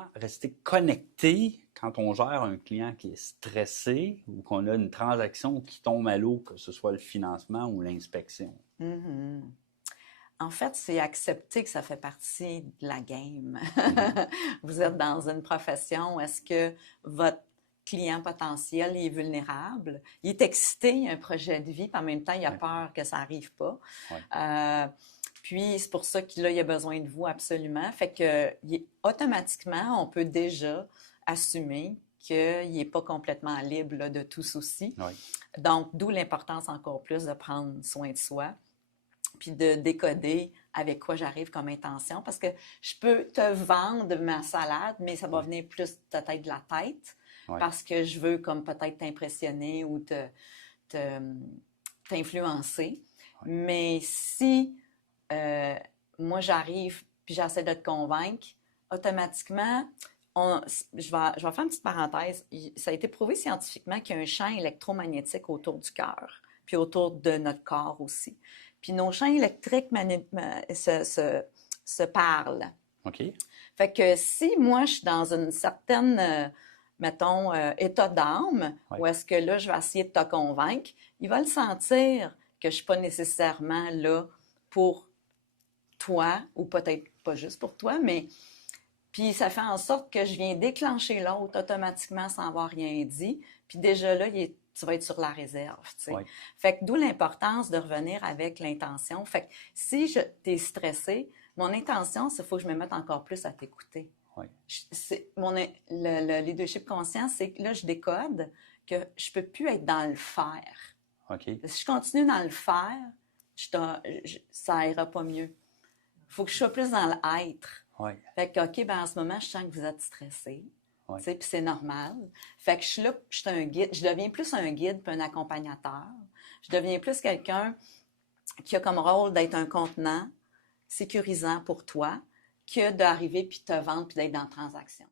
comment rester connecté quand on gère un client qui est stressé ou qu'on a une transaction qui tombe à l'eau, que ce soit le financement ou l'inspection? Mhm. En fait, c'est accepter que ça fait partie de la game. Vous êtes dans une profession où est-ce que votre client potentiel est vulnérable, il est excité, il a un projet de vie, puis en même temps, il a Ouais. peur que ça n'arrive pas. Ouais. Puis, c'est pour ça qu'il a besoin de vous absolument. Fait que automatiquement, on peut déjà assumer qu'il n'est pas complètement libre là, de tout souci. Ouais. Donc, d'où l'importance encore plus de prendre soin de soi, puis de décoder avec quoi j'arrive comme intention. Parce que je peux te vendre ma salade, mais ça va Ouais. venir plus peut-être de la tête, Ouais. parce que je veux comme peut-être t'impressionner ou t'influencer. Ouais. Mais si moi j'arrive puis j'essaie de te convaincre, automatiquement, je vais faire une petite parenthèse. Ça a été prouvé scientifiquement qu'il y a un champ électromagnétique autour du cœur, puis autour de notre corps aussi. Puis nos champs électriques se parlent. OK. Fait que si moi, je suis dans une certaine, mettons, état d'âme, Ouais. où est-ce que là, je vais essayer de te convaincre, il va le sentir que je ne suis pas nécessairement là pour toi, ou peut-être pas juste pour toi, mais puis ça fait en sorte que je viens déclencher l'autre automatiquement sans avoir rien dit. Puis déjà là, tu vas être sur la réserve, tu sais. Ouais. Fait que d'où l'importance de revenir avec l'intention. Fait que si t'es stressé, mon intention, c'est qu'il faut que je me mette encore plus à t'écouter. Ouais. Le leadership conscient, c'est que là, je décode que je peux plus être dans le faire. OK. Si je continue dans le faire, ça ira pas mieux. Il faut que je sois plus dans l'être. Ouais. Fait que, OK, ben en ce moment, je sens que vous êtes stressé. Ouais. Tu sais, puis c'est normal. Fait que je suis là, je suis un guide. Je deviens plus un guide puis un accompagnateur. Je deviens plus quelqu'un qui a comme rôle d'être un contenant sécurisant pour toi que d'arriver puis te vendre puis d'être dans la transaction.